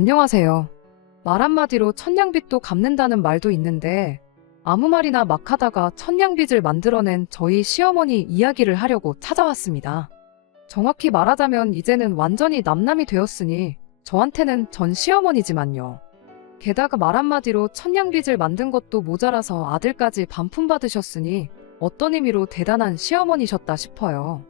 안녕하세요. 말 한마디로 천냥빚도 갚는다는 말도 있는데 아무 말이나 막 하다가 천냥빚을 만들어낸 저희 시어머니 이야기를 하려고 찾아왔습니다. 정확히 말하자면 이제는 완전히 남남이 되었으니 저한테는 전 시어머니지만요. 게다가 말 한마디로 천냥빚을 만든 것도 모자라서 아들까지 반품받으셨으니 어떤 의미로 대단한 시어머니셨다 싶어요.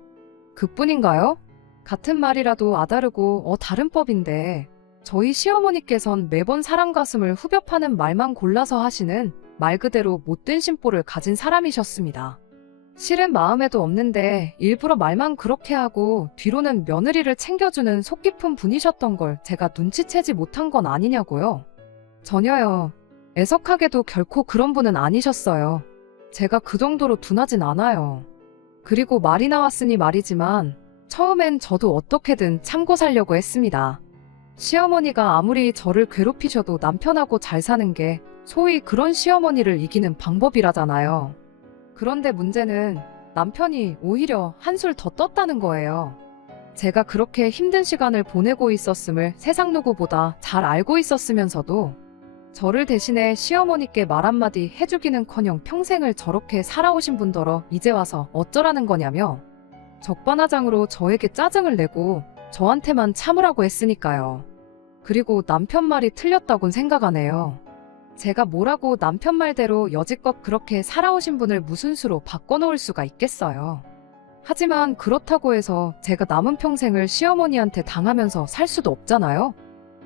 그뿐인가요? 같은 말이라도 아다르고 다른 법인데 저희 시어머니께선 매번 사람 가슴을 후벼 파는 말만 골라서 하시는 말 그대로 못된 심보를 가진 사람이셨습니다. 실은 마음에도 없는데 일부러 말만 그렇게 하고 뒤로는 며느리를 챙겨주는 속 깊은 분이셨던 걸 제가 눈치채지 못한 건 아니냐고요? 전혀요. 애석하게도 결코 그런 분은 아니셨어요. 제가 그 정도로 둔하진 않아요. 그리고 말이 나왔으니 말이지만 처음엔 저도 어떻게든 참고 살려고 했습니다. 시어머니가 아무리 저를 괴롭히셔도 남편하고 잘 사는 게 소위 그런 시어머니를 이기는 방법이라잖아요. 그런데 문제는 남편이 오히려 한술 더 떴다는 거예요. 제가 그렇게 힘든 시간을 보내고 있었음을 세상 누구보다 잘 알고 있었으면서도 저를 대신해 시어머니께 말 한마디 해주기는커녕 평생을 저렇게 살아오신 분더러 이제 와서 어쩌라는 거냐며 적반하장으로 저에게 짜증을 내고 저한테만 참으라고 했으니까요. 그리고 남편 말이 틀렸다곤 생각하네요. 제가 뭐라고 남편 말대로 여지껏 그렇게 살아오신 분을 무슨 수로 바꿔놓을 수가 있겠어요. 하지만 그렇다고 해서 제가 남은 평생을 시어머니한테 당하면서 살 수도 없잖아요.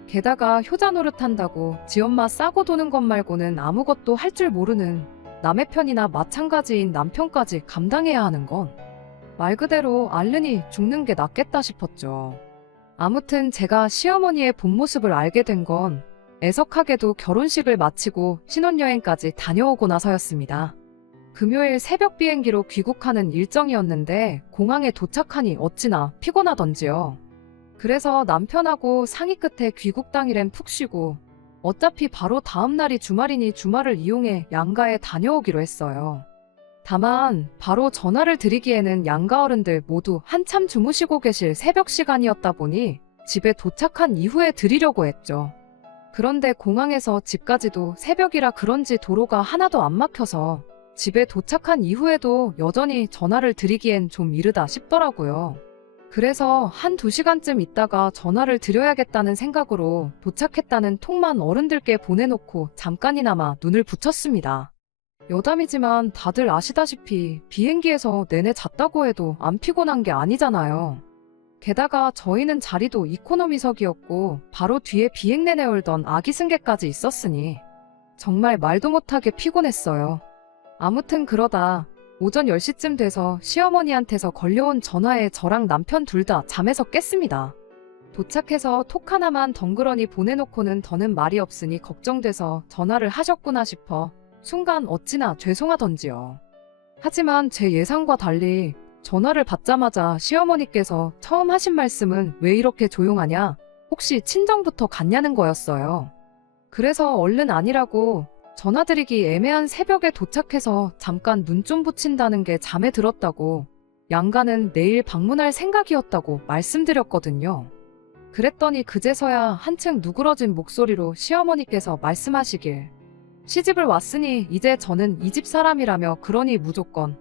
게다가 효자 노릇한다고 지 엄마 싸고 도는 것 말고는 아무것도 할 줄 모르는 남의 편이나 마찬가지인 남편까지 감당해야 하는 건 말 그대로 앓느니 죽는 게 낫겠다 싶었죠. 아무튼 제가 시어머니의 본 모습을 알게 된 건 애석하게도 결혼식을 마치고 신혼여행까지 다녀오고 나서였습니다. 금요일 새벽 비행기로 귀국하는 일정이었는데 공항에 도착하니 어찌나 피곤하던지요. 그래서 남편하고 상의 끝에 귀국 당일엔 푹 쉬고 어차피 바로 다음 날이 주말이니 주말을 이용해 양가에 다녀오기로 했어요. 다만 바로 전화를 드리기에는 양가 어른들 모두 한참 주무시고 계실 새벽 시간이었다 보니 집에 도착한 이후에 드리려고 했죠. 그런데 공항에서 집까지도 새벽이라 그런지 도로가 하나도 안 막혀서 집에 도착한 이후에도 여전히 전화를 드리기엔 좀 이르다 싶더라고요. 그래서 한두 시간쯤 있다가 전화를 드려야겠다는 생각으로 도착했다는 톡만 어른들께 보내놓고 잠깐이나마 눈을 붙였습니다. 여담이지만 다들 아시다시피 비행기에서 내내 잤다고 해도 안 피곤한 게 아니잖아요. 게다가 저희는 자리도 이코노미석이었고 바로 뒤에 비행 내내 울던 아기 승객까지 있었으니 정말 말도 못하게 피곤했어요. 아무튼 그러다 오전 10시쯤 돼서 시어머니한테서 걸려온 전화에 저랑 남편 둘 다 잠에서 깼습니다. 도착해서 톡 하나만 덩그러니 보내놓고는 더는 말이 없으니 걱정돼서 전화를 하셨구나 싶어 순간 어찌나 죄송하던지요. 하지만 제 예상과 달리 전화를 받자마자 시어머니께서 처음 하신 말씀은 왜 이렇게 조용하냐? 혹시 친정부터 갔냐는 거였어요. 그래서 얼른 아니라고 전화드리기 애매한 새벽에 도착해서 잠깐 눈 좀 붙인다는 게 잠에 들었다고 양가는 내일 방문할 생각이었다고 말씀드렸거든요. 그랬더니 그제서야 한층 누그러진 목소리로 시어머니께서 말씀하시길 시집을 왔으니 이제 저는 이 집 사람이라며 그러니 무조건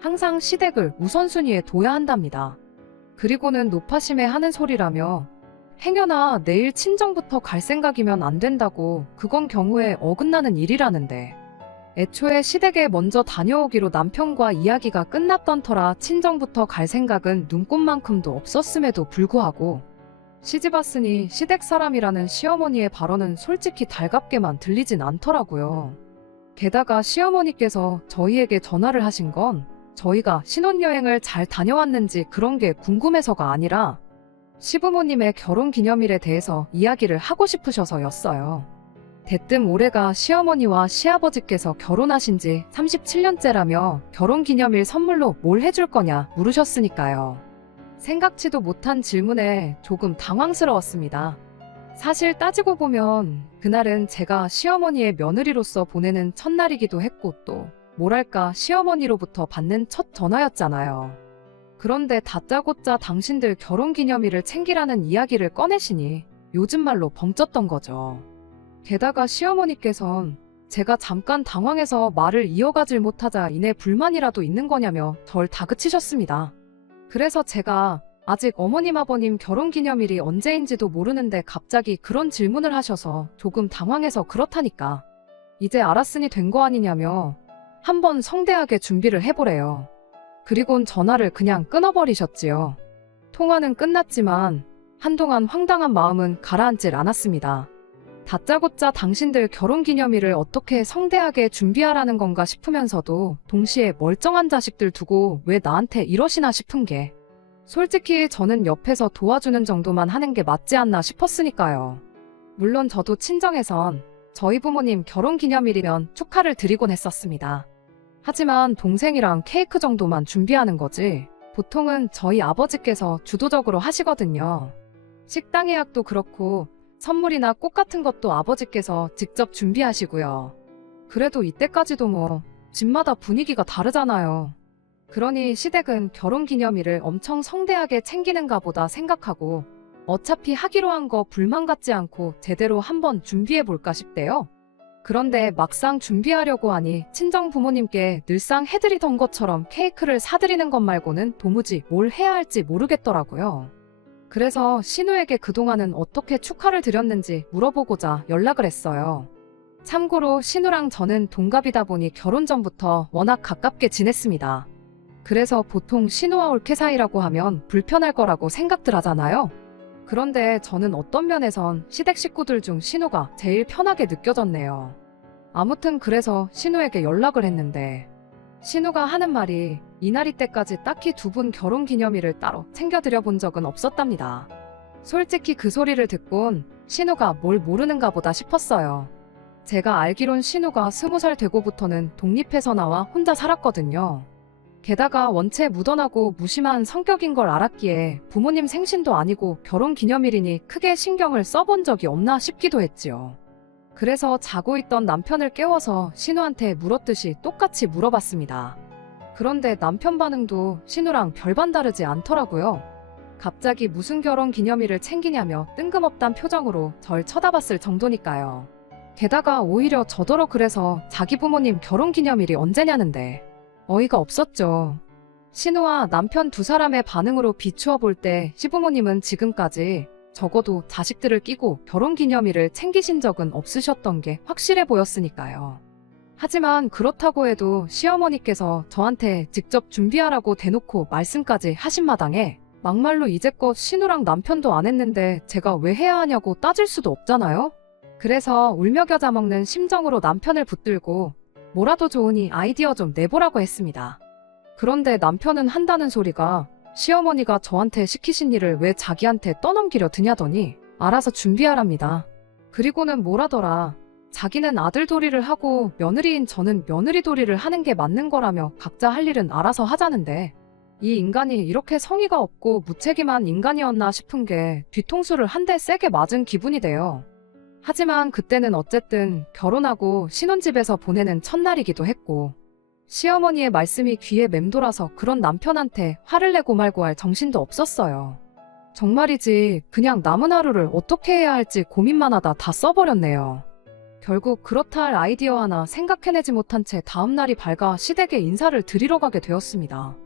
항상 시댁을 우선순위에 둬야 한답니다. 그리고는 노파심에 하는 소리라며 행여나 내일 친정부터 갈 생각이면 안 된다고 그건 경우에 어긋나는 일이라는데 애초에 시댁에 먼저 다녀오기로 남편과 이야기가 끝났던 터라 친정부터 갈 생각은 눈꼽만큼도 없었음에도 불구하고 시집 왔으니 시댁 사람이라는 시어머니의 발언은 솔직히 달갑게만 들리진 않더라고요. 게다가 시어머니께서 저희에게 전화를 하신 건 저희가 신혼여행을 잘 다녀왔는지 그런 게 궁금해서가 아니라 시부모님의 결혼기념일에 대해서 이야기를 하고 싶으셔서였어요. 대뜸 올해가 시어머니와 시아버지께서 결혼하신 지 37년째라며 결혼기념일 선물로 뭘 해줄 거냐 물으셨으니까요. 생각지도 못한 질문에 조금 당황스러웠습니다. 사실 따지고 보면 그날은 제가 시어머니의 며느리로서 보내는 첫날이기도 했고 또 뭐랄까 시어머니로부터 받는 첫 전화였잖아요. 그런데 다짜고짜 당신들 결혼기념일을 챙기라는 이야기를 꺼내시니 요즘 말로 벙쪘던 거죠. 게다가 시어머니께선 제가 잠깐 당황해서 말을 이어가질 못하자 이내 불만이라도 있는 거냐며 절 다그치셨습니다. 그래서 제가 아직 어머님 아버님 결혼기념일이 언제인지도 모르는데 갑자기 그런 질문을 하셔서 조금 당황해서 그렇다니까. 이제 알았으니 된 거 아니냐며 한번 성대하게 준비를 해보래요. 그리곤 전화를 그냥 끊어버리셨지요. 통화는 끝났지만 한동안 황당한 마음은 가라앉질 않았습니다. 다짜고짜 당신들 결혼기념일을 어떻게 성대하게 준비하라는 건가 싶으면서도 동시에 멀쩡한 자식들 두고 왜 나한테 이러시나 싶은 게 솔직히 저는 옆에서 도와주는 정도만 하는 게 맞지 않나 싶었으니까요. 물론 저도 친정에선 저희 부모님 결혼기념일이면 축하를 드리곤 했었습니다. 하지만 동생이랑 케이크 정도만 준비하는 거지 보통은 저희 아버지께서 주도적으로 하시거든요. 식당 예약도 그렇고 선물이나 꽃 같은 것도 아버지께서 직접 준비하시고요. 그래도 이때까지도 뭐 집마다 분위기가 다르잖아요. 그러니 시댁은 결혼기념일을 엄청 성대하게 챙기는가 보다 생각하고 어차피 하기로 한 거 불만 갖지 않고 제대로 한번 준비해볼까 싶대요. 그런데 막상 준비하려고 하니 친정 부모님께 늘상 해드리던 것처럼 케이크를 사드리는 것 말고는 도무지 뭘 해야 할지 모르겠더라고요. 그래서 신우에게 그동안은 어떻게 축하를 드렸는지 물어보고자 연락을 했어요. 참고로 신우랑 저는 동갑이다 보니 결혼 전부터 워낙 가깝게 지냈습니다. 그래서 보통 신우와 올케 사이라고 하면 불편할 거라고 생각들 하잖아요. 그런데 저는 어떤 면에선 시댁 식구들 중 신우가 제일 편하게 느껴졌네요. 아무튼 그래서 신우에게 연락을 했는데 신우가 하는 말이 이날이 때까지 딱히 두 분 결혼기념일을 따로 챙겨드려 본 적은 없었답니다. 솔직히 그 소리를 듣곤 신우가 뭘 모르는가 보다 싶었어요. 제가 알기론 신우가 20살 되고부터는 독립해서 나와 혼자 살았거든요. 게다가 원체 무던하고 무심한 성격인 걸 알았기에 부모님 생신도 아니고 결혼기념일이니 크게 신경을 써본 적이 없나 싶기도 했지요. 그래서 자고 있던 남편을 깨워서 신우한테 물었듯이 똑같이 물어봤습니다. 그런데 남편 반응도 신우랑 별반 다르지 않더라고요. 갑자기 무슨 결혼기념일을 챙기냐며 뜬금없단 표정으로 절 쳐다봤을 정도니까요. 게다가 오히려 저더러 그래서 자기 부모님 결혼기념일이 언제냐는데 어이가 없었죠. 신우와 남편 두 사람의 반응으로 비추어 볼 때 시부모님은 지금까지 적어도 자식들을 끼고 결혼기념일을 챙기신 적은 없으셨던 게 확실해 보였으니까요. 하지만 그렇다고 해도 시어머니께서 저한테 직접 준비하라고 대놓고 말씀까지 하신 마당에 막말로 이제껏 신우랑 남편도 안 했는데 제가 왜 해야 하냐고 따질 수도 없잖아요. 그래서 울며 겨자 먹는 심정으로 남편을 붙들고 뭐라도 좋으니 아이디어 좀 내보라고 했습니다. 그런데 남편은 한다는 소리가 시어머니가 저한테 시키신 일을 왜 자기한테 떠넘기려 드냐더니 알아서 준비하랍니다. 그리고는 뭐라더라. 자기는 아들 도리를 하고 며느리인 저는 며느리 도리를 하는 게 맞는 거라며 각자 할 일은 알아서 하자는데 이 인간이 이렇게 성의가 없고 무책임한 인간이었나 싶은 게 뒤통수를 한 대 세게 맞은 기분이 돼요. 하지만 그때는 어쨌든 결혼하고 신혼집에서 보내는 첫날이기도 했고 시어머니의 말씀이 귀에 맴돌아서 그런 남편한테 화를 내고 말고 할 정신도 없었어요. 정말이지 그냥 남은 하루를 어떻게 해야 할지 고민만 하다 다 써버렸네요. 결국 그렇다 할 아이디어 하나 생각해내지 못한 채 다음날이 밝아 시댁에 인사를 드리러 가게 되었습니다.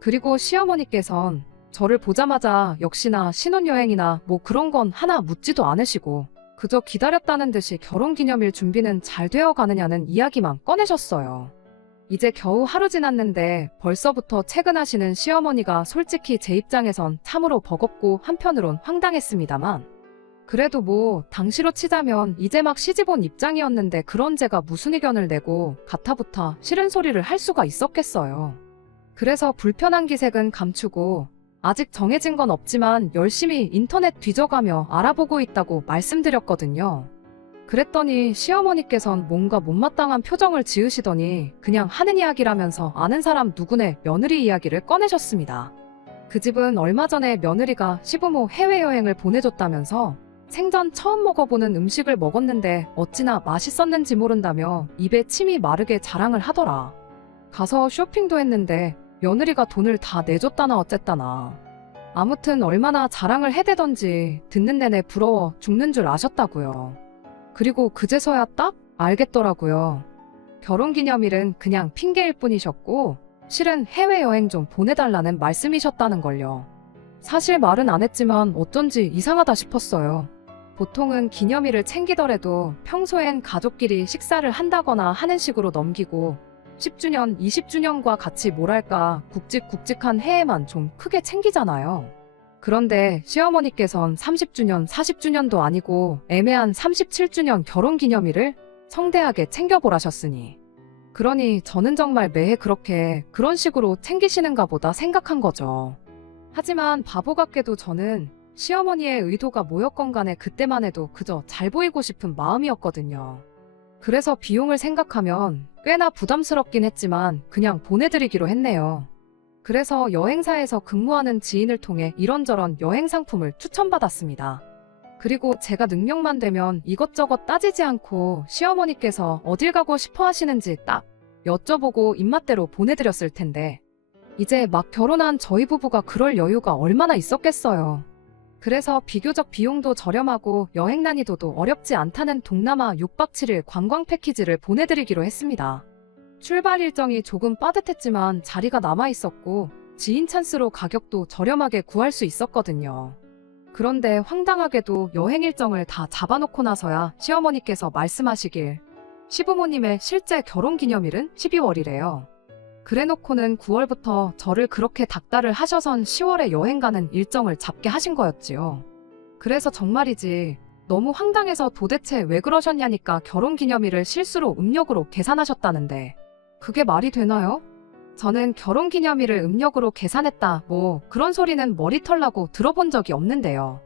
그리고 시어머니께선 저를 보자마자 역시나 신혼여행이나 뭐 그런 건 하나 묻지도 않으시고 그저 기다렸다는 듯이 결혼기념일 준비는 잘 되어 가느냐는 이야기만 꺼내셨어요. 이제 겨우 하루 지났는데 벌써부터 퇴근하시는 시어머니가 솔직히 제 입장에선 참으로 버겁고 한편으론 황당했습니다만 그래도 뭐 당시로 치자면 이제 막 시집온 입장이었는데 그런 제가 무슨 의견을 내고 가타부타 싫은 소리를 할 수가 있었겠어요. 그래서 불편한 기색은 감추고 아직 정해진 건 없지만 열심히 인터넷 뒤져가며 알아보고 있다고 말씀드렸거든요. 그랬더니 시어머니께선 뭔가 못마땅한 표정을 지으시더니 그냥 하는 이야기라면서 아는 사람 누구네 며느리 이야기를 꺼내셨습니다. 그 집은 얼마 전에 며느리가 시부모 해외여행을 보내줬다면서 생전 처음 먹어보는 음식을 먹었는데 어찌나 맛있었는지 모른다며 입에 침이 마르게 자랑을 하더라. 가서 쇼핑도 했는데 며느리가 돈을 다 내줬다나 어쨌다나. 아무튼 얼마나 자랑을 해대던지 듣는 내내 부러워 죽는 줄 아셨다고요. 그리고 그제서야 딱 알겠더라고요. 결혼기념일은 그냥 핑계일 뿐이셨고 실은 해외여행 좀 보내달라는 말씀이셨다는 걸요. 사실 말은 안 했지만 어쩐지 이상하다 싶었어요. 보통은 기념일을 챙기더라도 평소엔 가족끼리 식사를 한다거나 하는 식으로 넘기고 10주년, 20주년과 같이 뭐랄까 굵직굵직한 해에만 좀 크게 챙기잖아요. 그런데 시어머니께선 30주년, 40주년도 아니고 애매한 37주년 결혼기념일을 성대하게 챙겨보라셨으니 그러니 저는 정말 매해 그렇게 그런 식으로 챙기시는가 보다 생각한 거죠. 하지만 바보 같게도 저는 시어머니의 의도가 뭐였건 간에 그때만 해도 그저 잘 보이고 싶은 마음이었거든요. 그래서 비용을 생각하면 꽤나 부담스럽긴 했지만 그냥 보내드리기로 했네요. 그래서 여행사에서 근무하는 지인을 통해 이런저런 여행 상품을 추천받았습니다. 그리고 제가 능력만 되면 이것저것 따지지 않고 시어머니께서 어딜 가고 싶어 하시는지 딱 여쭤보고 입맛대로 보내드렸을 텐데 이제 막 결혼한 저희 부부가 그럴 여유가 얼마나 있었겠어요. 그래서 비교적 비용도 저렴하고 여행 난이도도 어렵지 않다는 동남아 6박 7일 관광 패키지를 보내드리기로 했습니다. 출발 일정이 조금 빠듯했지만 자리가 남아있었고 지인 찬스로 가격도 저렴하게 구할 수 있었거든요. 그런데 황당하게도 여행 일정을 다 잡아놓고 나서야 시어머니께서 말씀하시길 시부모님의 실제 결혼기념일은 12월이래요. 그래놓고는 9월부터 저를 그렇게 닥달을 하셔선 10월에 여행 가는 일정을 잡게 하신 거였지요. 그래서 정말이지 너무 황당해서 도대체 왜 그러셨냐니까 결혼기념일을 실수로 음력으로 계산하셨다는데 그게 말이 되나요? 저는 결혼기념일을 음력으로 계산했다 뭐 그런 소리는 머리털 나고 들어본 적이 없는데요.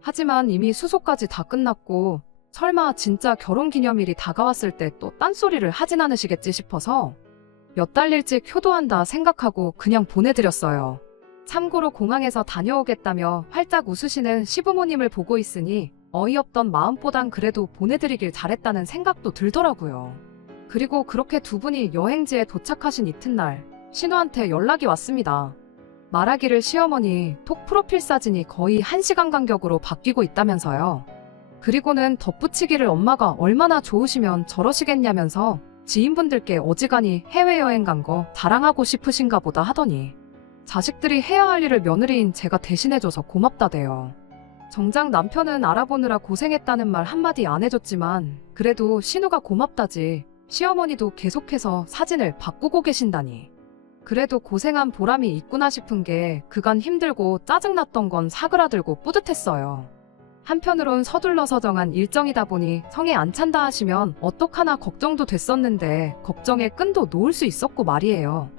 하지만 이미 수소까지 다 끝났고 설마 진짜 결혼기념일이 다가왔을 때 또 딴소리를 하진 않으시겠지 싶어서 몇 달 일찍 효도한다 생각하고 그냥 보내드렸어요. 참고로 공항에서 다녀오겠다며 활짝 웃으시는 시부모님을 보고 있으니 어이없던 마음보단 그래도 보내드리길 잘했다는 생각도 들더라고요. 그리고 그렇게 두 분이 여행지에 도착하신 이튿날 신우한테 연락이 왔습니다. 말하기를 시어머니 톡 프로필 사진이 거의 1시간 간격으로 바뀌고 있다면서요. 그리고는 덧붙이기를 엄마가 얼마나 좋으시면 저러시겠냐면서 지인분들께 어지간히 해외여행 간 거 자랑하고 싶으신가 보다 하더니 자식들이 해야 할 일을 며느리인 제가 대신해줘서 고맙다대요. 정작 남편은 알아보느라 고생했다는 말 한마디 안 해줬지만 그래도 신우가 고맙다지 시어머니도 계속해서 사진을 바꾸고 계신다니 그래도 고생한 보람이 있구나 싶은 게 그간 힘들고 짜증났던 건 사그라들고 뿌듯했어요. 한편으론 서둘러서 정한 일정이다 보니 성에 안 찬다 하시면 어떡하나 걱정도 됐었는데 걱정의 끈도 놓을 수 있었고 말이에요.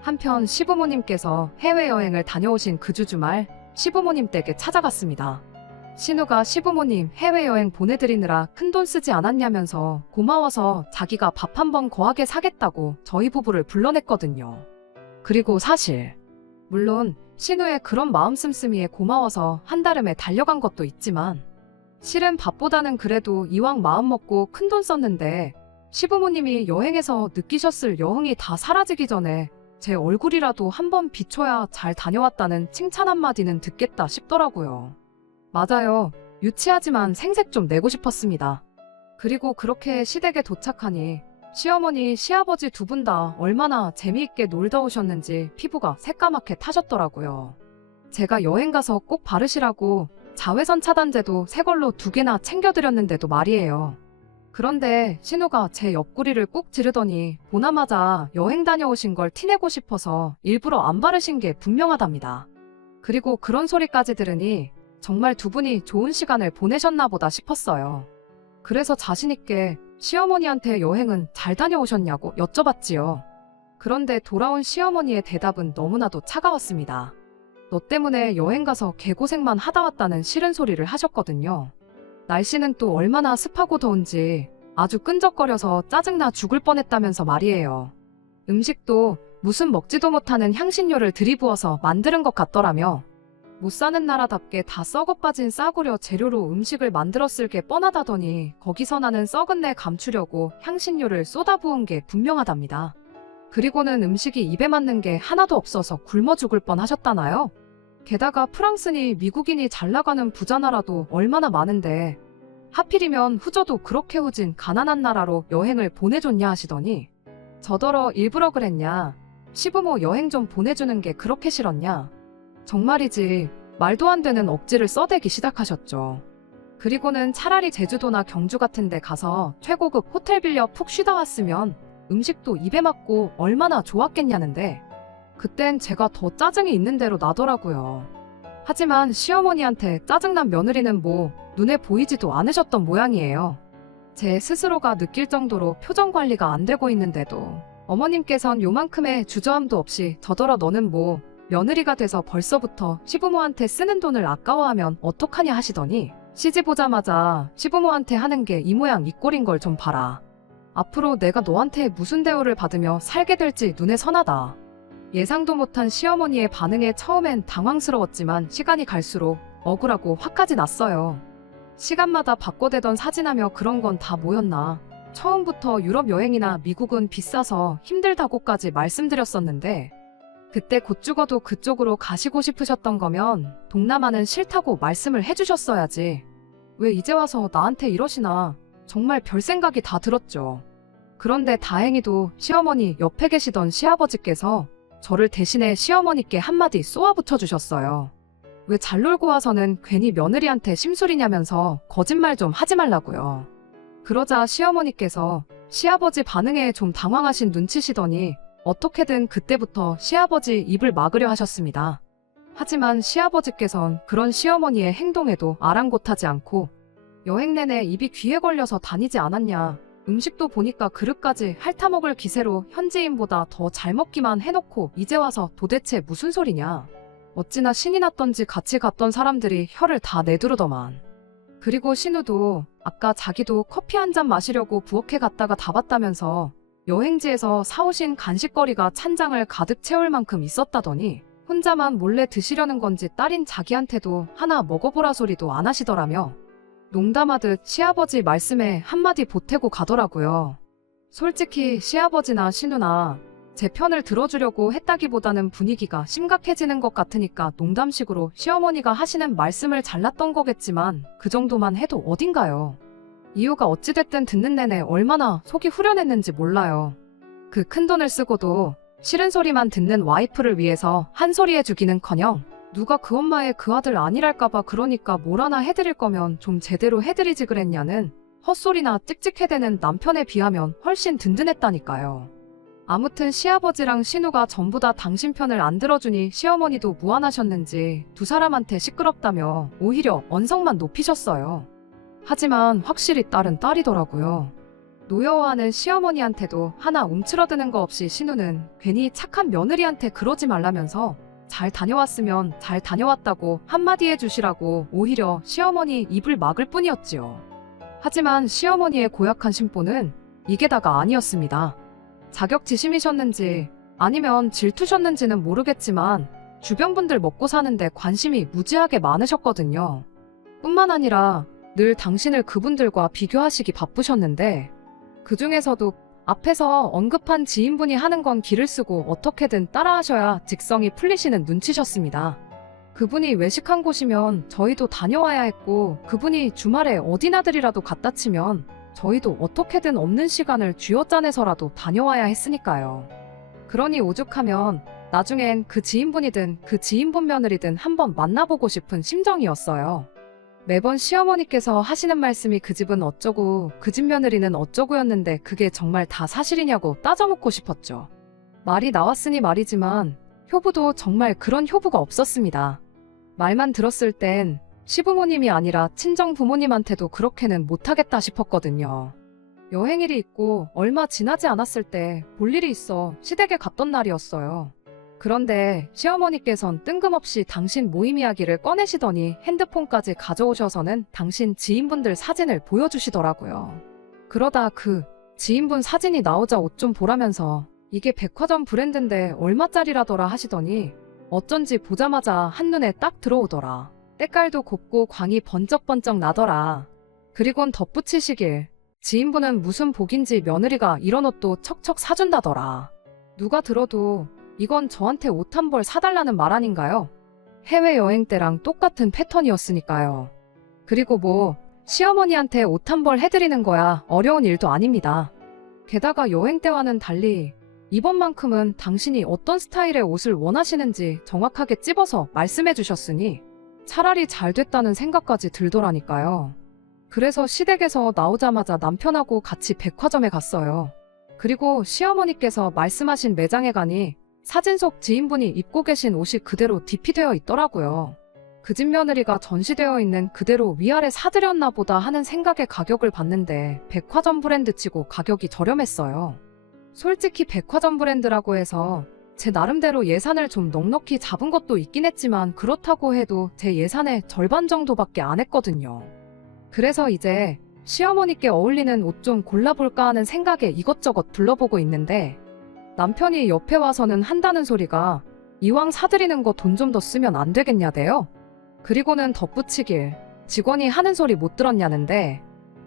한편 시부모님께서 해외여행을 다녀오신 그 주 주말 시부모님 댁에 찾아갔습니다. 신우가 시부모님 해외여행 보내드리느라 큰돈 쓰지 않았냐면서 고마워서 자기가 밥 한번 거하게 사겠다고 저희 부부를 불러냈거든요. 그리고 사실 물론 신우의 그런 마음 씀씀이에 고마워서 한달음에 달려간 것도 있지만 실은 밥보다는 그래도 이왕 마음 먹고 큰돈 썼는데 시부모님이 여행에서 느끼셨을 여흥이 다 사라지기 전에 제 얼굴이라도 한번 비춰야 잘 다녀왔다는 칭찬 한마디는 듣겠다 싶더라고요. 맞아요. 유치하지만 생색 좀 내고 싶었습니다. 그리고 그렇게 시댁에 도착하니 시어머니, 시아버지 두 분 다 얼마나 재미있게 놀다 오셨는지 피부가 새까맣게 타셨더라고요. 제가 여행가서 꼭 바르시라고 자외선 차단제도 새 걸로 2개나 챙겨드렸는데도 말이에요. 그런데 신우가 제 옆구리를 꾹 찌르더니 보나마자 여행 다녀오신 걸 티내고 싶어서 일부러 안 바르신 게 분명하답니다. 그리고 그런 소리까지 들으니 정말 두 분이 좋은 시간을 보내셨나 보다 싶었어요. 그래서 자신있게 시어머니한테 여행은 잘 다녀오셨냐고 여쭤봤지요. 그런데 돌아온 시어머니의 대답은 너무나도 차가웠습니다. 너 때문에 여행 가서 개고생만 하다 왔다는 싫은 소리를 하셨거든요. 날씨는 또 얼마나 습하고 더운지 아주 끈적거려서 짜증나 죽을 뻔했다면서 말이에요. 음식도 무슨 먹지도 못하는 향신료를 들이부어서 만드는 것 같더라며. 못 사는 나라답게 다 썩어 빠진 싸구려 재료로 음식을 만들었을 게 뻔하다더니 거기서 나는 썩은 내 감추려고 향신료를 쏟아부은 게 분명하답니다. 그리고는 음식이 입에 맞는 게 하나도 없어서 굶어 죽을 뻔 하셨다나요? 게다가 프랑스니 미국인이 잘 나가는 부자 나라도 얼마나 많은데 하필이면 후저도 그렇게 후진 가난한 나라로 여행을 보내줬냐 하시더니 저더러 일부러 그랬냐? 시부모 여행 좀 보내주는 게 그렇게 싫었냐? 정말이지 말도 안 되는 억지를 써대기 시작하셨죠. 그리고는 차라리 제주도나 경주 같은 데 가서 최고급 호텔 빌려 푹 쉬다 왔으면 음식도 입에 맞고 얼마나 좋았겠냐는데 그땐 제가 더 짜증이 있는 대로 나더라고요. 하지만 시어머니한테 짜증난 며느리는 뭐 눈에 보이지도 않으셨던 모양이에요. 제 스스로가 느낄 정도로 표정 관리가 안 되고 있는데도 어머님께선 요만큼의 주저함도 없이 저더러 너는 뭐 며느리가 돼서 벌써부터 시부모한테 쓰는 돈을 아까워하면 어떡하냐 하시더니 시집 오자마자 시부모한테 하는 게 이 모양 이 꼴인 걸 좀 봐라. 앞으로 내가 너한테 무슨 대우를 받으며 살게 될지 눈에 선하다. 예상도 못한 시어머니의 반응에 처음엔 당황스러웠지만 시간이 갈수록 억울하고 화까지 났어요. 시간마다 바꿔대던 사진하며 그런 건 다 뭐였나. 처음부터 유럽 여행이나 미국은 비싸서 힘들다고까지 말씀드렸었는데 그때 곧 죽어도 그쪽으로 가시고 싶으셨던 거면 동남아는 싫다고 말씀을 해주셨어야지. 왜 이제 와서 나한테 이러시나. 정말 별 생각이 다 들었죠. 그런데 다행히도 시어머니 옆에 계시던 시아버지께서 저를 대신해 시어머니께 한마디 쏘아붙여 주셨어요. 왜 잘 놀고 와서는 괜히 며느리한테 심술이냐면서 거짓말 좀 하지 말라고요. 그러자 시어머니께서 시아버지 반응에 좀 당황하신 눈치시더니 어떻게든 그때부터 시아버지 입을 막으려 하셨습니다. 하지만 시아버지께선 그런 시어머니의 행동에도 아랑곳하지 않고 여행 내내 입이 귀에 걸려서 다니지 않았냐. 음식도 보니까 그릇까지 핥아먹을 기세로 현지인보다 더 잘 먹기만 해놓고 이제 와서 도대체 무슨 소리냐. 어찌나 신이 났던지 같이 갔던 사람들이 혀를 다 내두르더만. 그리고 신우도 아까 자기도 커피 한 잔 마시려고 부엌에 갔다가 다 봤다면서 여행지에서 사오신 간식거리가 찬장을 가득 채울 만큼 있었다더니 혼자만 몰래 드시려는 건지 딸인 자기한테도 하나 먹어보라 소리도 안 하시더라며. 농담하듯 시아버지 말씀에 한마디 보태고 가더라고요. 솔직히 시아버지나 신우나 제 편을 들어주려고 했다기보다는 분위기가 심각해지는 것 같으니까 농담식으로 시어머니가 하시는 말씀을 잘랐던 거겠지만 그 정도만 해도 어딘가요. 이유가 어찌됐든 듣는 내내 얼마나 속이 후련했는지 몰라요. 그 큰돈을 쓰고도 싫은 소리만 듣는 와이프를 위해서 한 소리 해주기는커녕 누가 그 엄마의 그 아들 아니랄까봐 그러니까 뭘 하나 해드릴 거면 좀 제대로 해드리지 그랬냐는 헛소리나 찍찍해대는 남편에 비하면 훨씬 든든했다니까요. 아무튼 시아버지랑 신우가 전부 다 당신 편을 안 들어주니 시어머니도 무안하셨는지 두 사람한테 시끄럽다며 오히려 언성만 높이셨어요. 하지만 확실히 딸은 딸이더라고요. 노여워하는 시어머니한테도 하나 움츠러드는 거 없이 신우는 괜히 착한 며느리한테 그러지 말라면서 잘 다녀왔으면 잘 다녀왔다고 한마디 해주시라고 오히려 시어머니 입을 막을 뿐이었지요. 하지만 시어머니의 고약한 심보는 이게 다가 아니었습니다. 자격지심이셨는지 아니면 질투셨는지는 모르겠지만 주변 분들 먹고 사는데 관심이 무지하게 많으셨거든요. 뿐만 아니라 늘 당신을 그분들과 비교하시기 바쁘셨는데 그 중에서도 앞에서 언급한 지인분이 하는 건 기를 쓰고 어떻게든 따라하셔야 직성이 풀리시는 눈치셨습니다. 그분이 외식한 곳이면 저희도 다녀와야 했고 그분이 주말에 어디 나들이라도 갔다 치면 저희도 어떻게든 없는 시간을 쥐어짜내서라도 다녀와야 했으니까요. 그러니 오죽하면 나중엔 그 지인분이든 그 지인분 며느리든 한번 만나보고 싶은 심정이었어요. 매번 시어머니께서 하시는 말씀이 그 집은 어쩌고 그 집 며느리는 어쩌고였는데 그게 정말 다 사실이냐고 따져묻고 싶었죠. 말이 나왔으니 말이지만 효부도 정말 그런 효부가 없었습니다. 말만 들었을 땐 시부모님이 아니라 친정 부모님한테도 그렇게는 못하겠다 싶었거든요. 여행일이 있고 얼마 지나지 않았을 때 볼 일이 있어 시댁에 갔던 날이었어요. 그런데 시어머니께선 뜬금없이 당신 모임 이야기를 꺼내시더니 핸드폰까지 가져오셔서는 당신 지인분들 사진을 보여주시더라고요. 그러다 그 지인분 사진이 나오자 옷 좀 보라면서 이게 백화점 브랜드인데 얼마짜리라더라 하시더니 어쩐지 보자마자 한눈에 딱 들어오더라. 때깔도 곱고 광이 번쩍번쩍 나더라. 그리곤 덧붙이시길 지인분은 무슨 복인지 며느리가 이런 옷도 척척 사준다더라. 누가 들어도 이건 저한테 옷 한 벌 사달라는 말 아닌가요? 해외여행 때랑 똑같은 패턴이었으니까요. 그리고 뭐 시어머니한테 옷 한 벌 해드리는 거야 어려운 일도 아닙니다. 게다가 여행 때와는 달리 이번만큼은 당신이 어떤 스타일의 옷을 원하시는지 정확하게 찝어서 말씀해 주셨으니 차라리 잘 됐다는 생각까지 들더라니까요. 그래서 시댁에서 나오자마자 남편하고 같이 백화점에 갔어요. 그리고 시어머니께서 말씀하신 매장에 가니 사진 속 지인분이 입고 계신 옷이 그대로 DP되어 있더라고요. 그 집 며느리가 전시되어 있는 그대로 위아래 사드렸나 보다 하는 생각에 가격을 봤는데 백화점 브랜드치고 가격이 저렴했어요. 솔직히 백화점 브랜드라고 해서 제 나름대로 예산을 좀 넉넉히 잡은 것도 있긴 했지만 그렇다고 해도 제 예산의 절반 정도밖에 안 했거든요. 그래서 이제 시어머니께 어울리는 옷 좀 골라볼까 하는 생각에 이것저것 둘러보고 있는데 남편이 옆에 와서는 한다는 소리가 이왕 사드리는 거 돈 좀 더 쓰면 안 되겠냐대요. 그리고는 덧붙이길 직원이 하는 소리 못 들었냐는데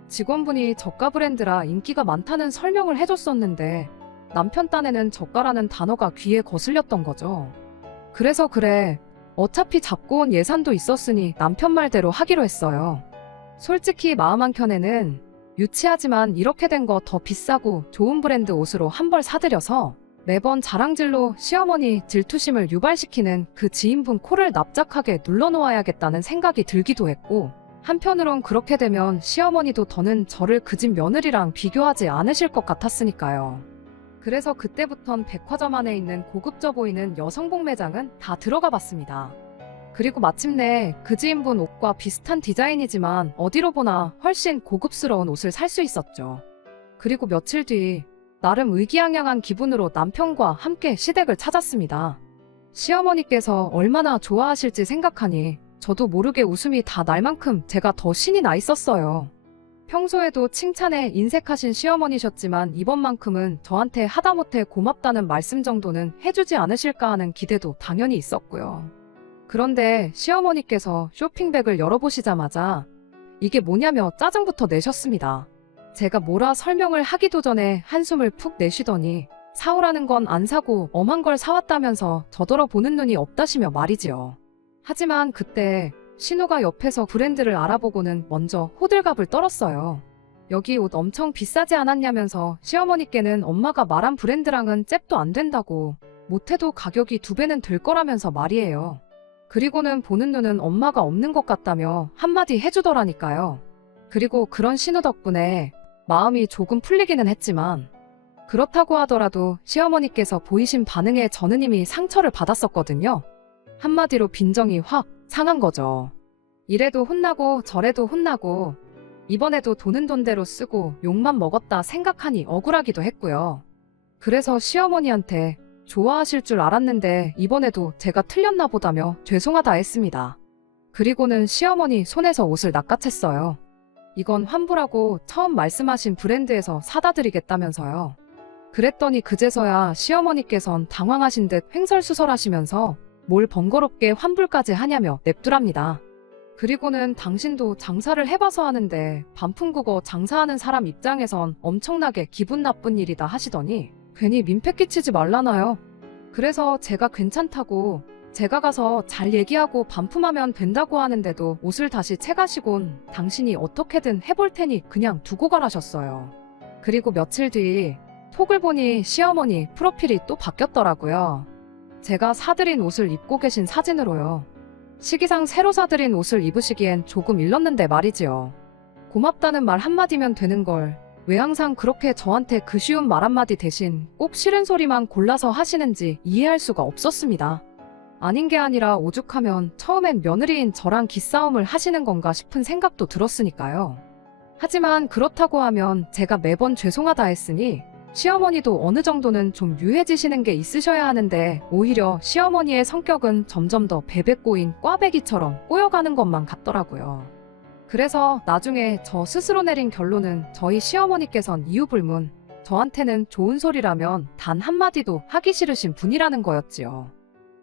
직원분이 저가 브랜드라 인기가 많다는 설명을 해줬었는데 남편 딴에는 저가라는 단어가 귀에 거슬렸던 거죠. 그래서 그래 어차피 잡고 온 예산도 있었으니 남편 말대로 하기로 했어요. 솔직히 마음 한켠에는 유치하지만 이렇게 된 거 더 비싸고 좋은 브랜드 옷으로 한 벌 사드려서 매번 자랑질로 시어머니 질투심을 유발시키는 그 지인분 코를 납작하게 눌러놓아야겠다는 생각이 들기도 했고 한편으론 그렇게 되면 시어머니도 더는 저를 그 집 며느리랑 비교하지 않으실 것 같았으니까요. 그래서 그때부턴 백화점 안에 있는 고급져 보이는 여성복 매장은 다 들어가 봤습니다. 그리고 마침내 그 지인분 옷과 비슷한 디자인이지만 어디로 보나 훨씬 고급스러운 옷을 살 수 있었죠. 그리고 며칠 뒤 나름 의기양양한 기분으로 남편과 함께 시댁을 찾았습니다. 시어머니께서 얼마나 좋아하실지 생각하니 저도 모르게 웃음이 다 날 만큼 제가 더 신이 나 있었어요. 평소에도 칭찬에 인색하신 시어머니셨지만 이번만큼은 저한테 하다못해 고맙다는 말씀 정도는 해주지 않으실까 하는 기대도 당연히 있었고요. 그런데 시어머니께서 쇼핑백을 열어보시자마자 이게 뭐냐며 짜증부터 내셨습니다. 제가 뭐라 설명을 하기도 전에 한숨을 푹 내쉬더니 사오라는 건 안 사고 엄한 걸 사왔다면서 저더러 보는 눈이 없다시며 말이지요. 하지만 그때 신우가 옆에서 브랜드를 알아보고는 먼저 호들갑을 떨었어요. 여기 옷 엄청 비싸지 않았냐면서 시어머니께는 엄마가 말한 브랜드랑은 잽도 안 된다고 못해도 가격이 2배는 될 거라면서 말이에요. 그리고는 보는 눈은 엄마가 없는 것 같다며 한마디 해주더라니까요. 그리고 그런 신우 덕분에 마음이 조금 풀리기는 했지만 그렇다고 하더라도 시어머니께서 보이신 반응에 저는 이미 상처를 받았었거든요. 한마디로 빈정이 확 상한 거죠. 이래도 혼나고 저래도 혼나고 이번에도 돈은 돈대로 쓰고 욕만 먹었다 생각하니 억울하기도 했고요. 그래서 시어머니한테 좋아하실 줄 알았는데 이번에도 제가 틀렸나 보다며 죄송하다 했습니다. 그리고는 시어머니 손에서 옷을 낚아챘어요. 이건 환불하고 처음 말씀하신 브랜드에서 사다 드리겠다면서요. 그랬더니 그제서야 시어머니께선 당황하신 듯 횡설수설하시면서 뭘 번거롭게 환불까지 하냐며 냅두랍니다. 그리고는 당신도 장사를 해봐서 하는데 반품국어 장사하는 사람 입장에선 엄청나게 기분 나쁜 일이다 하시더니 괜히 민폐 끼치지 말라나요. 그래서 제가 괜찮다고 제가 가서 잘 얘기하고 반품하면 된다고 하는데도 옷을 다시 채가시곤 당신이 어떻게든 해볼 테니 그냥 두고 가라셨어요. 그리고 며칠 뒤 톡을 보니 시어머니 프로필이 또 바뀌었더라고요. 제가 사드린 옷을 입고 계신 사진으로요. 시기상 새로 사드린 옷을 입으시기엔 조금 일렀는데 말이지요. 고맙다는 말 한마디면 되는 걸 왜 항상 그렇게 저한테 그 쉬운 말 한마디 대신 꼭 싫은 소리만 골라서 하시는지 이해할 수가 없었습니다. 아닌 게 아니라 오죽하면 처음엔 며느리인 저랑 기싸움을 하시는 건가 싶은 생각도 들었으니까요. 하지만 그렇다고 하면 제가 매번 죄송하다 했으니 시어머니도 어느 정도는 좀 유해지시는 게 있으셔야 하는데 오히려 시어머니의 성격은 점점 더 베베 꼬인 꽈배기처럼 꼬여가는 것만 같더라고요. 그래서 나중에 저 스스로 내린 결론은 저희 시어머니께선 이유불문 저한테는 좋은 소리라면 단 한마디도 하기 싫으신 분이라는 거였지요.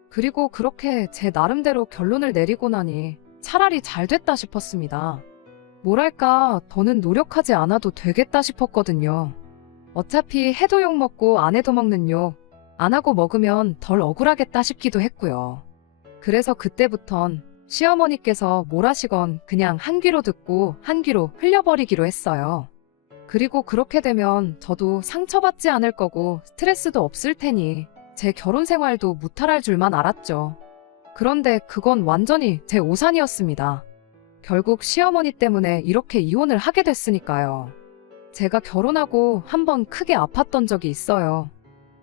그리고 그렇게 제 나름대로 결론을 내리고 나니 차라리 잘 됐다 싶었습니다. 뭐랄까 더는 노력하지 않아도 되겠다 싶었거든요. 어차피 해도 욕먹고 안 해도 먹는 욕, 안 하고 먹으면 덜 억울하겠다 싶기도 했고요. 그래서 그때부턴 시어머니께서 뭘 하시건 그냥 한 귀로 듣고 한 귀로 흘려버리기로 했어요. 그리고 그렇게 되면 저도 상처받지 않을 거고 스트레스도 없을 테니 제 결혼 생활도 무탈할 줄만 알았죠. 그런데 그건 완전히 제 오산이었습니다. 결국 시어머니 때문에 이렇게 이혼을 하게 됐으니까요. 제가 결혼하고 한번 크게 아팠던 적이 있어요.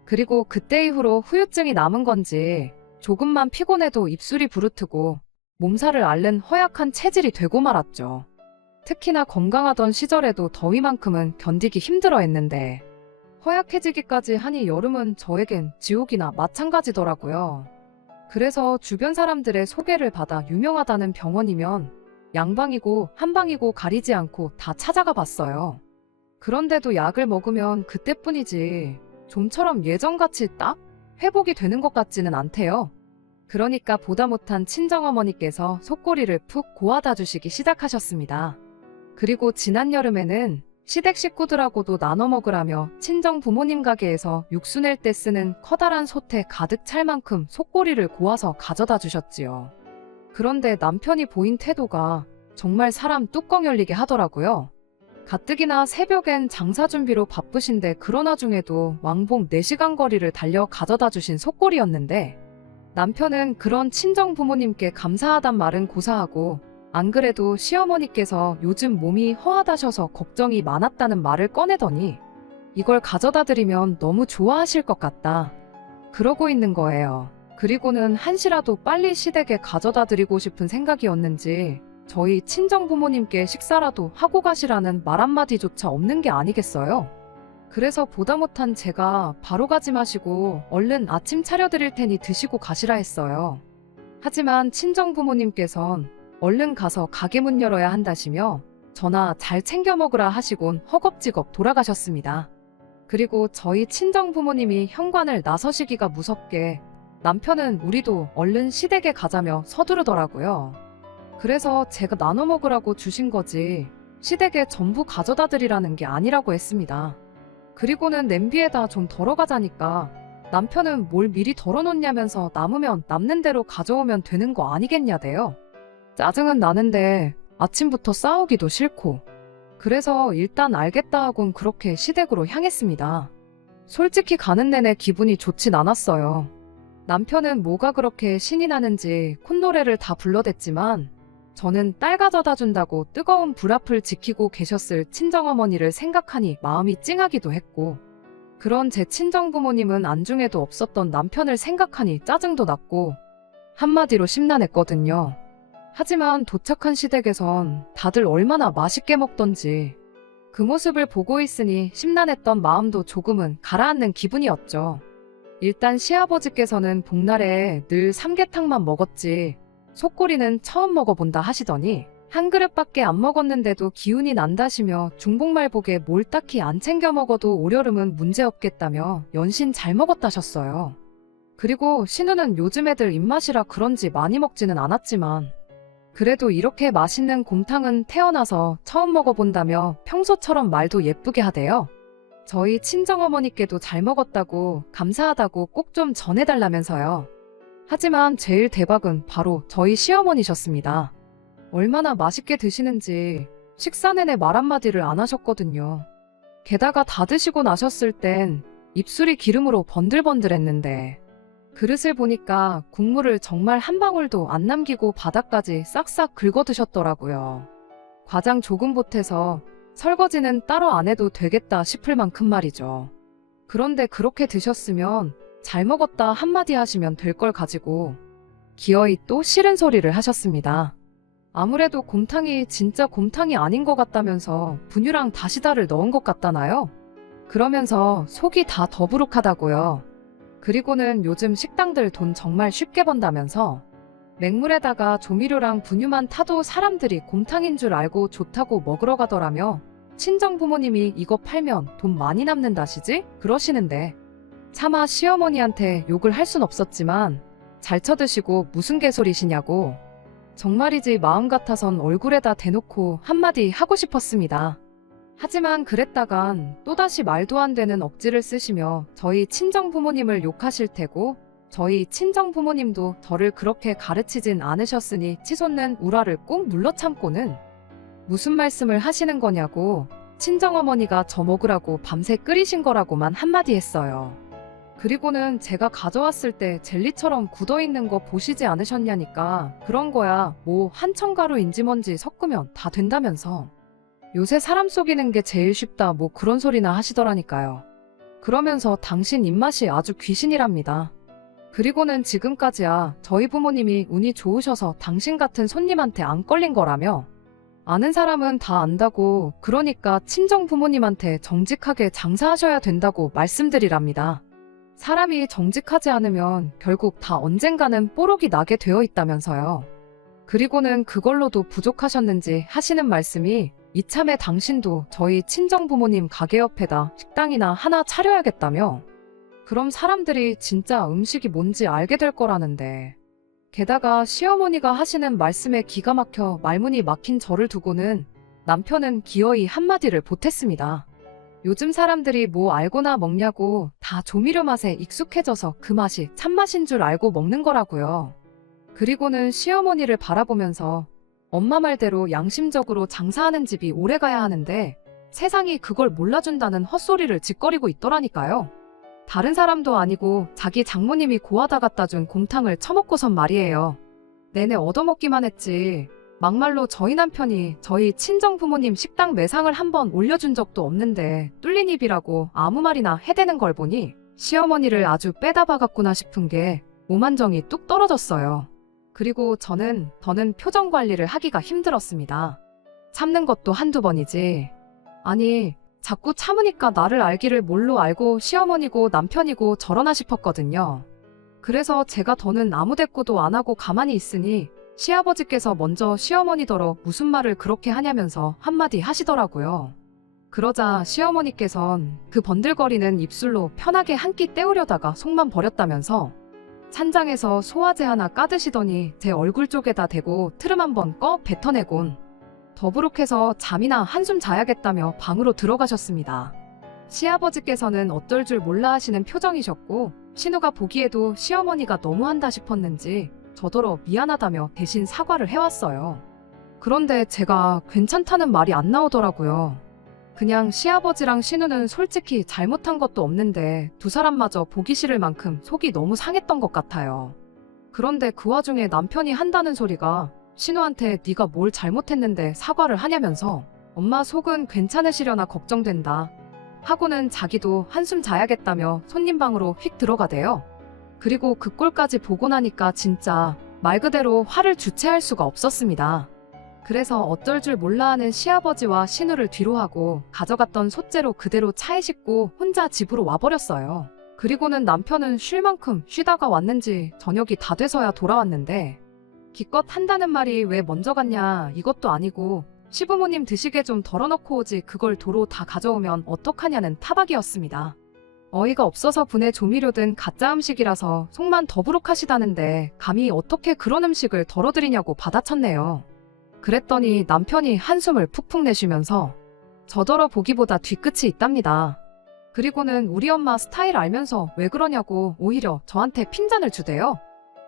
그리고 그때 이후로 후유증이 남은 건지 조금만 피곤해도 입술이 부르트고 몸살을 앓는 허약한 체질이 되고 말았죠. 특히나 건강하던 시절에도 더위만큼은 견디기 힘들어 했는데 허약해지기까지 하니 여름은 저에겐 지옥이나 마찬가지더라고요. 그래서 주변 사람들의 소개를 받아 유명하다는 병원이면 양방이고 한방이고 가리지 않고 다 찾아가 봤어요. 그런데도 약을 먹으면 그때뿐이지 좀처럼 예전같이 딱 회복이 되는 것 같지는 않대요. 그러니까 보다 못한 친정어머니께서 속꼬리를 푹 고아다 주시기 시작하셨습니다. 그리고 지난 여름에는 시댁 식구들하고도 나눠 먹으라며 친정 부모님 가게에서 육수 낼 때 쓰는 커다란 솥에 가득 찰 만큼 속꼬리를 고아서 가져다 주셨지요. 그런데 남편이 보인 태도가 정말 사람 뚜껑 열리게 하더라고요. 가뜩이나 새벽엔 장사 준비로 바쁘신데 그런 와중에도 왕복 4시간 거리를 달려 가져다 주신 속꼬리였는데 남편은 그런 친정 부모님께 감사하단 말은 고사하고 안 그래도 시어머니께서 요즘 몸이 허하다셔서 걱정이 많았다는 말을 꺼내더니 이걸 가져다 드리면 너무 좋아하실 것 같다. 그러고 있는 거예요. 그리고는 한시라도 빨리 시댁에 가져다 드리고 싶은 생각이었는지 저희 친정 부모님께 식사라도 하고 가시라는 말 한마디조차 없는 게 아니겠어요? 그래서 보다 못한 제가 바로 가지 마시고 얼른 아침 차려드릴 테니 드시고 가시라 했어요. 하지만 친정 부모님께선 얼른 가서 가게 문 열어야 한다시며 저나 잘 챙겨 먹으라 하시곤 허겁지겁 돌아가셨습니다. 그리고 저희 친정 부모님이 현관을 나서시기가 무섭게 남편은 우리도 얼른 시댁에 가자며 서두르더라고요. 그래서 제가 나눠 먹으라고 주신 거지 시댁에 전부 가져다 드리라는 게 아니라고 했습니다. 그리고는 냄비에다 좀 덜어가자니까 남편은 뭘 미리 덜어놓냐면서 남으면 남는 대로 가져오면 되는 거 아니겠냐대요. 짜증은 나는데 아침부터 싸우기도 싫고 그래서 일단 알겠다 하곤 그렇게 시댁으로 향했습니다. 솔직히 가는 내내 기분이 좋진 않았어요. 남편은 뭐가 그렇게 신이 나는지 콧노래를 다 불러댔지만 저는 딸 가져다 준다고 뜨거운 불 앞을 지키고 계셨을 친정어머니를 생각하니 마음이 찡하기도 했고 그런 제 친정부모님은 안중에도 없었던 남편을 생각하니 짜증도 났고 한마디로 심란했거든요. 하지만 도착한 시댁에선 다들 얼마나 맛있게 먹던지 그 모습을 보고 있으니 심란했던 마음도 조금은 가라앉는 기분이었죠. 일단 시아버지께서는 복날에 늘 삼계탕만 먹었지 속꼬리는 처음 먹어본다 하시더니 한 그릇밖에 안 먹었는데도 기운이 난다시며 중복말복에 뭘 딱히 안 챙겨 먹어도 올여름은 문제없겠다며 연신 잘 먹었다셨어요. 그리고 신우는 요즘 애들 입맛이라 그런지 많이 먹지는 않았지만 그래도 이렇게 맛있는 곰탕은 태어나서 처음 먹어본다며 평소처럼 말도 예쁘게 하대요. 저희 친정어머니께도 잘 먹었다고 감사하다고 꼭 좀 전해달라면서요. 하지만 제일 대박은 바로 저희 시어머니셨습니다. 얼마나 맛있게 드시는지 식사 내내 말 한마디를 안 하셨거든요. 게다가 다 드시고 나셨을 땐 입술이 기름으로 번들번들했는데 그릇을 보니까 국물을 정말 한 방울도 안 남기고 바닥까지 싹싹 긁어 드셨더라고요. 과장 조금 보태서 설거지는 따로 안 해도 되겠다 싶을 만큼 말이죠. 그런데 그렇게 드셨으면 잘 먹었다 한마디 하시면 될 걸 가지고 기어이 또 싫은 소리를 하셨습니다. 아무래도 곰탕이 진짜 곰탕이 아닌 것 같다면서 분유랑 다시다를 넣은 것 같다나요? 그러면서 속이 다 더부룩하다고요. 그리고는 요즘 식당들 돈 정말 쉽게 번다면서 맹물에다가 조미료랑 분유만 타도 사람들이 곰탕인 줄 알고 좋다고 먹으러 가더라며 친정 부모님이 이거 팔면 돈 많이 남는다시지? 그러시는데 차마 시어머니한테 욕을 할 순 없었지만 잘 쳐드시고 무슨 개소리시냐고 정말이지 마음 같아선 얼굴에다 대놓고 한마디 하고 싶었습니다. 하지만 그랬다간 또다시 말도 안 되는 억지를 쓰시며 저희 친정 부모님을 욕하실 테고 저희 친정 부모님도 저를 그렇게 가르치진 않으셨으니 치솟는 울화를 꾹 눌러 참고는 무슨 말씀을 하시는 거냐고 친정어머니가 저 먹으라고 밤새 끓이신 거라고만 한마디 했어요. 그리고는 제가 가져왔을 때 젤리처럼 굳어있는 거 보시지 않으셨냐니까 그런 거야 뭐 한첨가루인지 뭔지 섞으면 다 된다면서 요새 사람 속이는 게 제일 쉽다 뭐 그런 소리나 하시더라니까요. 그러면서 당신 입맛이 아주 귀신이랍니다. 그리고는 지금까지야 저희 부모님이 운이 좋으셔서 당신 같은 손님한테 안 걸린 거라며 아는 사람은 다 안다고 그러니까 친정 부모님한테 정직하게 장사하셔야 된다고 말씀드리랍니다. 사람이 정직하지 않으면 결국 다 언젠가는 뽀록이 나게 되어 있다면서요. 그리고는 그걸로도 부족하셨는지 하시는 말씀이 이참에 당신도 저희 친정 부모님 가게 옆에다 식당이나 하나 차려야겠다며 그럼 사람들이 진짜 음식이 뭔지 알게 될 거라는데 게다가 시어머니가 하시는 말씀에 기가 막혀 말문이 막힌 저를 두고는 남편은 기어이 한마디를 보탰습니다. 요즘 사람들이 뭐 알고나 먹냐고 다 조미료 맛에 익숙해져서 그 맛이 참맛인 줄 알고 먹는 거라고요. 그리고는 시어머니를 바라보면서 엄마 말대로 양심적으로 장사하는 집이 오래가야 하는데 세상이 그걸 몰라준다는 헛소리를 짓거리고 있더라니까요. 다른 사람도 아니고 자기 장모님이 고아다 갖다 준 곰탕을 처먹고선 말이에요. 내내 얻어먹기만 했지. 막말로 저희 남편이 저희 친정 부모님 식당 매상을 한번 올려준 적도 없는데 뚫린 입이라고 아무 말이나 해대는 걸 보니 시어머니를 아주 빼다 박았구나 싶은 게 오만정이 뚝 떨어졌어요. 그리고 더는 표정 관리를 하기가 힘들었습니다. 참는 것도 한두 번이지. 아니 자꾸 참으니까 나를 알기를 뭘로 알고 시어머니고 남편이고 저러나 싶었거든요. 그래서 제가 더는 아무 대꾸도 안 하고 가만히 있으니 시아버지께서 먼저 시어머니더러 무슨 말을 그렇게 하냐면서 한마디 하시더라고요. 그러자 시어머니께선 그 번들거리는 입술로 편하게 한 끼 때우려다가 속만 버렸다면서 찬장에서 소화제 하나 까드시더니 제 얼굴 쪽에다 대고 트름 한번 꺼 뱉어내곤 더부룩해서 잠이나 한숨 자야겠다며 방으로 들어가셨습니다. 시아버지께서는 어떨 줄 몰라 하시는 표정이셨고 신우가 보기에도 시어머니가 너무한다 싶었는지 저더러 미안하다며 대신 사과를 해왔어요. 그런데 제가 괜찮다는 말이 안 나오더라고요. 그냥 시아버지랑 신우는 솔직히 잘못한 것도 없는데 두 사람마저 보기 싫을 만큼 속이 너무 상했던 것 같아요. 그런데 그 와중에 남편이 한다는 소리가 신우한테 네가 뭘 잘못했는데 사과를 하냐면서 엄마 속은 괜찮으시려나 걱정된다 하고는 자기도 한숨 자야겠다며 손님 방으로 휙 들어가대요. 그리고 그 꼴까지 보고 나니까 진짜 말 그대로 화를 주체할 수가 없었습니다. 그래서 어쩔 줄 몰라 하는 시아버지와 신우를 뒤로하고 가져갔던 솥재로 그대로 차에 싣고 혼자 집으로 와버렸어요. 그리고는 남편은 쉴 만큼 쉬다가 왔는지 저녁이 다 돼서야 돌아왔는데 기껏 한다는 말이 왜 먼저 갔냐 이것도 아니고 시부모님 드시게 좀 덜어놓고 오지 그걸 도로 다 가져오면 어떡하냐는 타박이었습니다. 어이가 없어서 분해 조미료든 가짜 음식이라서 속만 더부룩하시다는데 감히 어떻게 그런 음식을 덜어드리냐고 받아쳤네요. 그랬더니 남편이 한숨을 푹푹 내쉬면서 저더러 보기보다 뒤끝이 있답니다. 그리고는 우리 엄마 스타일 알면서 왜 그러냐고 오히려 저한테 핀잔을 주대요.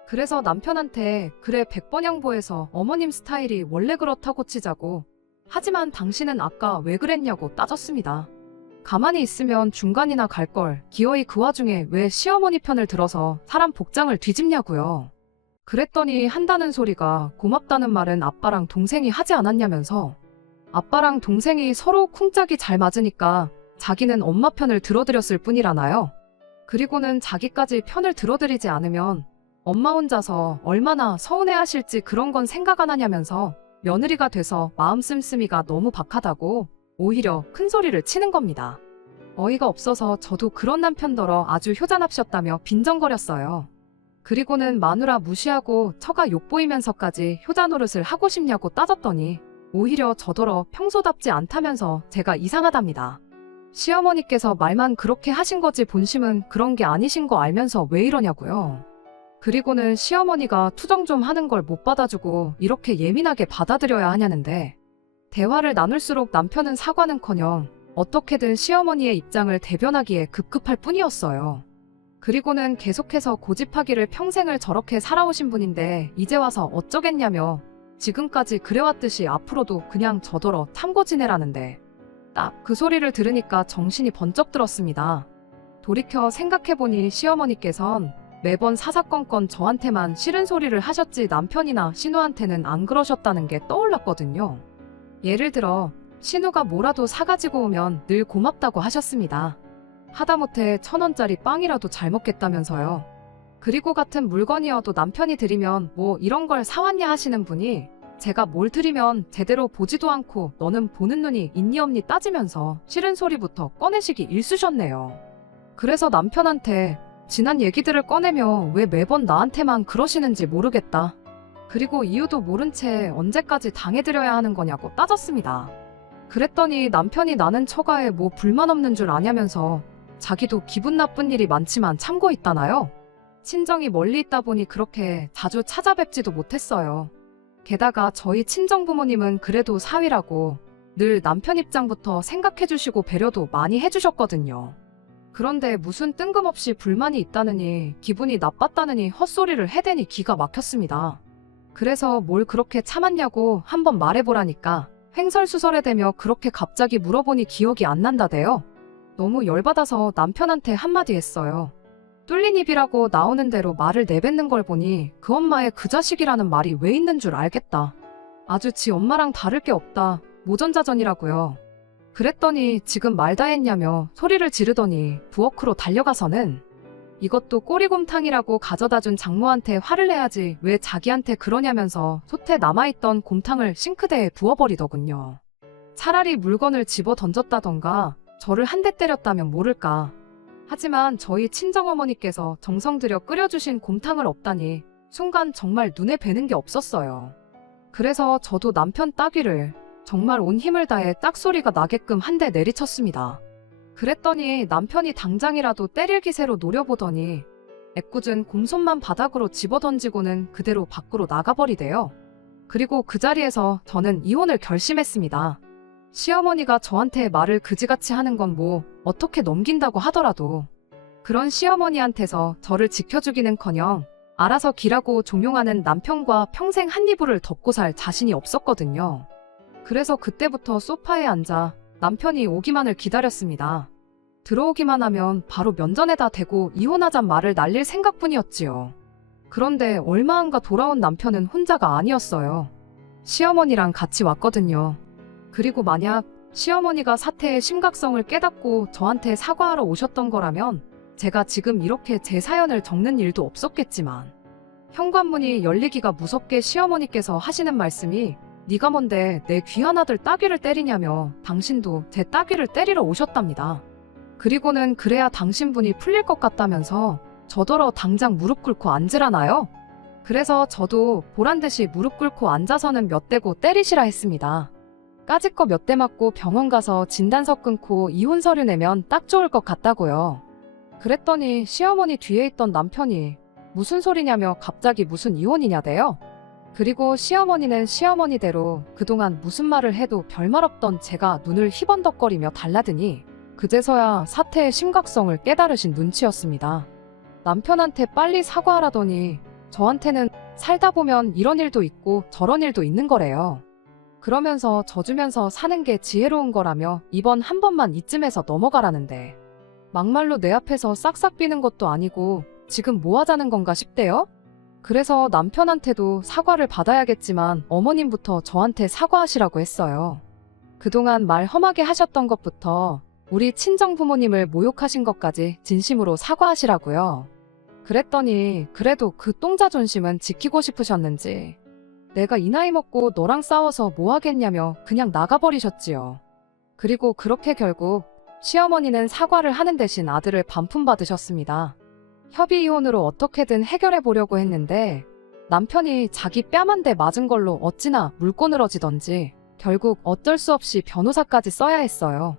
그래서 남편한테 그래 100번 양보해서 어머님 스타일이 원래 그렇다고 치자고 하지만 당신은 아까 왜 그랬냐고 따졌습니다. 가만히 있으면 중간이나 갈걸 기어이 그 와중에 왜 시어머니 편을 들어서 사람 복장을 뒤집냐고요. 그랬더니 한다는 소리가 고맙다는 말은 아빠랑 동생이 하지 않았냐면서 아빠랑 동생이 서로 쿵짝이 잘 맞으니까 자기는 엄마 편을 들어드렸을 뿐이라나요. 그리고는 자기까지 편을 들어드리지 않으면 엄마 혼자서 얼마나 서운해하실지 그런 건 생각 안 하냐면서 며느리가 돼서 마음 씀씀이가 너무 박하다고 오히려 큰 소리를 치는 겁니다. 어이가 없어서 저도 그런 남편더러 아주 효자납셨다며 빈정거렸어요. 그리고는 마누라 무시하고 처가 욕보이면서까지 효자 노릇을 하고 싶냐고 따졌더니 오히려 저더러 평소답지 않다면서 제가 이상하답니다. 시어머니께서 말만 그렇게 하신 거지 본심은 그런 게 아니신 거 알면서 왜 이러냐고요. 그리고는 시어머니가 투정 좀 하는 걸 못 받아주고 이렇게 예민하게 받아들여야 하냐는데 대화를 나눌수록 남편은 사과는커녕 어떻게든 시어머니의 입장을 대변하기에 급급할 뿐이었어요. 그리고는 계속해서 고집하기를 평생을 저렇게 살아오신 분인데 이제 와서 어쩌겠냐며 지금까지 그래왔듯이 앞으로도 그냥 저더러 참고 지내라는데 딱 그 소리를 들으니까 정신이 번쩍 들었습니다. 돌이켜 생각해보니 시어머니께선 매번 사사건건 저한테만 싫은 소리를 하셨지 남편이나 신우한테는 안 그러셨다는 게 떠올랐거든요. 예를 들어 신우가 뭐라도 사가지고 오면 늘 고맙다고 하셨습니다. 하다못해 1,000원짜리 빵이라도 잘 먹겠다면서요. 그리고 같은 물건이어도 남편이 드리면 뭐 이런 걸 사왔냐 하시는 분이 제가 뭘 드리면 제대로 보지도 않고 너는 보는 눈이 있니 없니 따지면서 싫은 소리부터 꺼내시기 일쑤셨네요. 그래서 남편한테 지난 얘기들을 꺼내며 왜 매번 나한테만 그러시는지 모르겠다. 그리고 이유도 모른 채 언제까지 당해드려야 하는 거냐고 따졌습니다. 그랬더니 남편이 나는 처가에 뭐 불만 없는 줄 아냐면서 자기도 기분 나쁜 일이 많지만 참고 있다나요? 친정이 멀리 있다 보니 그렇게 자주 찾아뵙지도 못했어요. 게다가 저희 친정부모님은 그래도 사위라고 늘 남편 입장부터 생각해주시고 배려도 많이 해주셨거든요. 그런데 무슨 뜬금없이 불만이 있다느니 기분이 나빴다느니 헛소리를 해대니 기가 막혔습니다. 그래서 뭘 그렇게 참았냐고 한번 말해보라니까 횡설수설해대며 그렇게 갑자기 물어보니 기억이 안 난다대요. 너무 열받아서 남편한테 한마디 했어요. 뚫린 입이라고 나오는 대로 말을 내뱉는 걸 보니 그 엄마의 그 자식이라는 말이 왜 있는 줄 알겠다. 아주 지 엄마랑 다를 게 없다. 모전자전이라고요. 그랬더니 지금 말 다 했냐며 소리를 지르더니 부엌으로 달려가서는 이것도 꼬리곰탕이라고 가져다준 장모한테 화를 내야지 왜 자기한테 그러냐면서 솥에 남아있던 곰탕을 싱크대에 부어버리더군요. 차라리 물건을 집어 던졌다던가 저를 한 대 때렸다면 모를까. 하지만 저희 친정어머니께서 정성 들여 끓여주신 곰탕을 없다니 순간 정말 눈에 뵈는 게 없었어요. 그래서 저도 남편 따귀를 정말 온 힘을 다해 짝소리가 나게끔 한 대 내리쳤습니다. 그랬더니 남편이 당장이라도 때릴 기세로 노려보더니 애꿎은 곰손만 바닥으로 집어던지고는 그대로 밖으로 나가버리대요. 그리고 그 자리에서 저는 이혼을 결심했습니다. 시어머니가 저한테 말을 그지같이 하는 건 뭐 어떻게 넘긴다고 하더라도 그런 시어머니한테서 저를 지켜주기는커녕 알아서 기라고 종용하는 남편과 평생 한 이불을 덮고 살 자신이 없었거든요. 그래서 그때부터 소파에 앉아 남편이 오기만을 기다렸습니다. 들어오기만 하면 바로 면전에다 대고 이혼하잔 말을 날릴 생각뿐이었지요. 그런데 얼마 안가 돌아온 남편은 혼자가 아니었어요. 시어머니랑 같이 왔거든요. 그리고 만약 시어머니가 사태의 심각성을 깨닫고 저한테 사과하러 오셨던 거라면 제가 지금 이렇게 제 사연을 적는 일도 없었겠지만 현관문이 열리기가 무섭게 시어머니께서 하시는 말씀이 네가 뭔데 내 귀한 아들 따귀를 때리냐며 당신도 제 따귀를 때리러 오셨답니다. 그리고는 그래야 당신분이 풀릴 것 같다면서 저더러 당장 무릎 꿇고 앉으라나요? 그래서 저도 보란듯이 무릎 꿇고 앉아서는 몇 대고 때리시라 했습니다. 까짓 거 몇 대 맞고 병원 가서 진단서 끊고 이혼 서류 내면 딱 좋을 것 같다고요. 그랬더니 시어머니 뒤에 있던 남편이 무슨 소리냐며 갑자기 무슨 이혼이냐대요. 그리고 시어머니는 시어머니대로 그동안 무슨 말을 해도 별말 없던 제가 눈을 희번덕거리며 달라드니 그제서야 사태의 심각성을 깨달으신 눈치였습니다. 남편한테 빨리 사과하라더니 저한테는 살다 보면 이런 일도 있고 저런 일도 있는 거래요. 그러면서 져주면서 사는 게 지혜로운 거라며 이번 한 번만 이쯤에서 넘어가라는데 막말로 내 앞에서 싹싹 비는 것도 아니고 지금 뭐 하자는 건가 싶대요. 그래서 남편한테도 사과를 받아야겠지만 어머님부터 저한테 사과하시라고 했어요. 그동안 말 험하게 하셨던 것부터 우리 친정부모님을 모욕하신 것까지 진심으로 사과하시라고요. 그랬더니 그래도 그 똥자존심은 지키고 싶으셨는지 내가 이 나이 먹고 너랑 싸워서 뭐 하겠냐며 그냥 나가버리셨지요. 그리고 그렇게 결국 시어머니는 사과를 하는 대신 아들을 반품받으셨습니다. 협의 이혼으로 어떻게든 해결해 보려고 했는데 남편이 자기 뺨 한 대 맞은 걸로 어찌나 물꼬늘어지던지 결국 어쩔 수 없이 변호사까지 써야 했어요.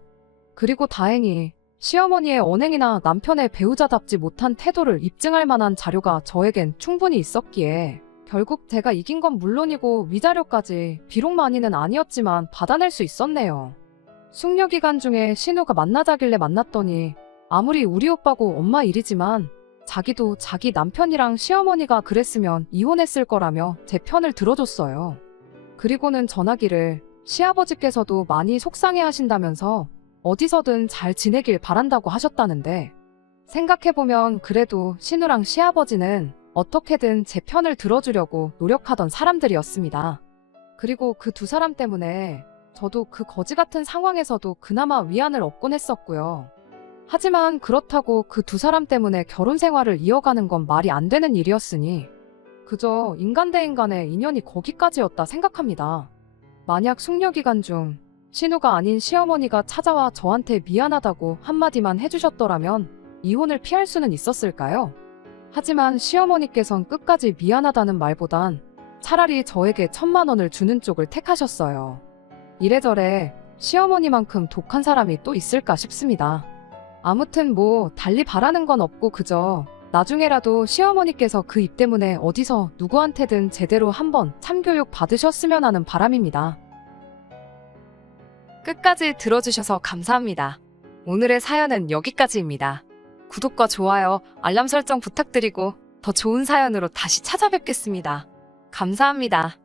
그리고 다행히 시어머니의 언행이나 남편의 배우자답지 못한 태도를 입증할 만한 자료가 저에겐 충분히 있었기에 결국 제가 이긴 건 물론이고 위자료까지 비록 많이는 아니었지만 받아낼 수 있었네요. 숙려 기간 중에 신우가 만나자길래 만났더니 아무리 우리 오빠고 엄마 일이지만 자기도 자기 남편이랑 시어머니가 그랬으면 이혼했을 거라며 제 편을 들어줬어요. 그리고는 전화기를 시아버지께서도 많이 속상해 하신다면서 어디서든 잘 지내길 바란다고 하셨다는데, 생각해보면 그래도 신우랑 시아버지는 어떻게든 제 편을 들어주려고 노력하던 사람들이었습니다. 그리고 그 두 사람 때문에 저도 그 거지 같은 상황에서도 그나마 위안을 얻곤 했었고요. 하지만 그렇다고 그 두 사람 때문에 결혼 생활을 이어가는 건 말이 안 되는 일이었으니 그저 인간 대 인간의 인연이 거기까지였다 생각합니다. 만약 숙려 기간 중 신우가 아닌 시어머니가 찾아와 저한테 미안하다고 한마디만 해주셨더라면 이혼을 피할 수는 있었을까요? 하지만 시어머니께선 끝까지 미안하다는 말보단 차라리 저에게 1,000만 원을 주는 쪽을 택하셨어요. 이래저래 시어머니만큼 독한 사람이 또 있을까 싶습니다. 아무튼 뭐 달리 바라는 건 없고 그저 나중에라도 시어머니께서 그 입 때문에 어디서 누구한테든 제대로 한번 참교육 받으셨으면 하는 바람입니다. 끝까지 들어주셔서 감사합니다. 오늘의 사연은 여기까지입니다. 구독과 좋아요, 알람 설정 부탁드리고 더 좋은 사연으로 다시 찾아뵙겠습니다. 감사합니다.